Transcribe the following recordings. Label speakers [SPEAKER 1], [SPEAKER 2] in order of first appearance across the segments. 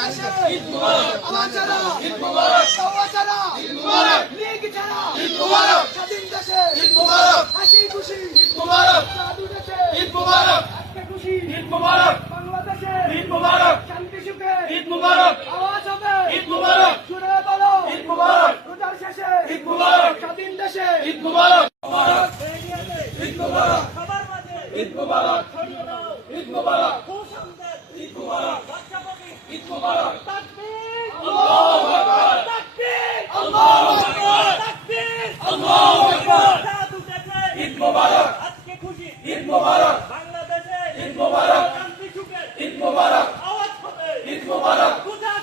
[SPEAKER 1] ঈদ মোবারক
[SPEAKER 2] আমার যারা
[SPEAKER 1] ঈদ মোবারক
[SPEAKER 2] সবার যারা
[SPEAKER 1] ঈদ মোবারক
[SPEAKER 2] লীগ যারা
[SPEAKER 1] ঈদ মোবারক
[SPEAKER 2] স্বাধীন দেশে
[SPEAKER 1] ঈদ মোবারক
[SPEAKER 2] হাসি খুশি
[SPEAKER 1] ঈদ মোবারক
[SPEAKER 2] সাধু দেশে
[SPEAKER 1] ঈদ মোবারক
[SPEAKER 2] আজকে খুশি
[SPEAKER 1] ঈদ মোবারক
[SPEAKER 2] বাংলাদেশে
[SPEAKER 1] ঈদ মোবারক
[SPEAKER 2] শান্তি সুখে
[SPEAKER 1] ঈদ মোবারক
[SPEAKER 2] আওয়াজ হবে
[SPEAKER 1] ঈদ মোবারক
[SPEAKER 2] সুরে বলো
[SPEAKER 1] ঈদ মোবারক রোজার
[SPEAKER 2] শেষে
[SPEAKER 1] ঈদ মুবারক
[SPEAKER 2] তাকবীর
[SPEAKER 1] আল্লাহু আকবার
[SPEAKER 2] তাকবীর
[SPEAKER 1] আল্লাহু আকবার
[SPEAKER 2] তাকবীর
[SPEAKER 1] আল্লাহু আকবার
[SPEAKER 2] চাঁদ উঠেছে
[SPEAKER 1] ঈদ ঈদ মুবারক
[SPEAKER 2] বাংলাদেশে
[SPEAKER 1] ঈদ ঈদ মুবারক ঈদ মুবারক ঈদ মুবারক ঈদ মুবারক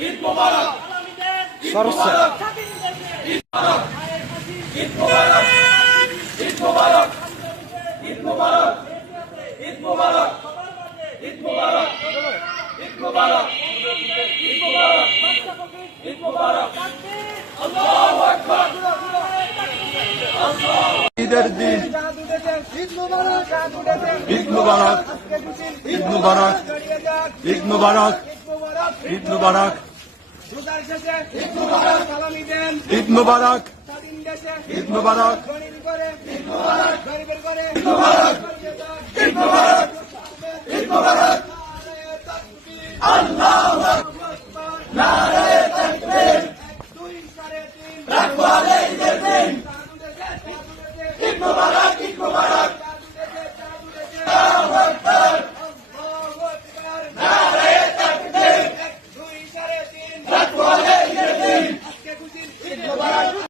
[SPEAKER 1] ঈদ মুবারক
[SPEAKER 2] সবার মাঝে
[SPEAKER 1] ঈদ মুবারক ঈদ মুবারক ঈদ মুবারক
[SPEAKER 2] বাচ্চাপতি
[SPEAKER 1] ঈদ মুবারক
[SPEAKER 2] তাকবীর
[SPEAKER 1] আল্লাহু আকবার
[SPEAKER 3] ঈদের দিন।
[SPEAKER 2] ঈদ মুবারক।
[SPEAKER 3] ঈদ মুবারক। ঈদ মুবারক। ঈদ মুবারক।
[SPEAKER 2] ঈদ মুবারক।
[SPEAKER 3] ঈদ মুবারক।
[SPEAKER 2] ঈদ মুবারক।
[SPEAKER 3] ঈদ মুবারক। ঈদ মুবারক।
[SPEAKER 1] Ibn